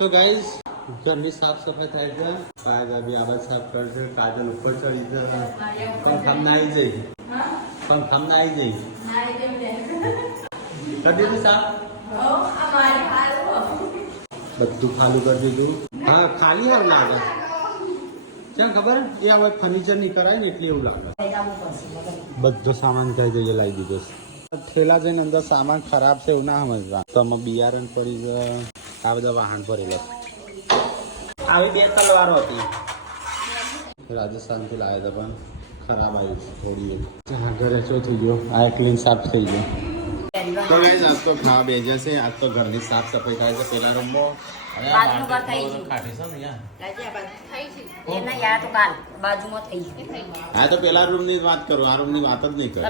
તો ગાઈસ ઘરની સાફ સફાઈ થાય છે કાજ અભી આવાજ સાફ કરશે કાજલ ઉપર ચડી છે પંખામ ના આવી જઈ પંખામ ના આવી જઈ કરી દીધું સાફ બધું ખાલી કરી દીધું હા ખાલી હાલ લાગે ક્યાં ખબર એ હવે ફર્નિચર નહીં કરાય ને એટલે એવું લાગે બધો સામાન થઈ જઈએ લાવી દીધો ઠેલા જઈને અંદર સામાન ખરાબ છે એવું ના સમજવા તો અમે બિયારણ પડી છે આ બધા વાહન ભરેલા આવી 2 તલવારો હતી રાજસ્થાનથી લાવ્યા હતા પણ ખરાબ આવી થોડી હા ઘરે શું થઈ ગયો આ ક્લીન સાફ થઈ ગયો તો ગાઈસ આજ તો ખાવા બેજ્યા છે આજ તો ઘરની સાફ સફાઈ થાય છે પેલા રૂમમાં હા તો પેલા રૂમ ની વાત કરું આ રૂમ ની વાત જ નહીં કરું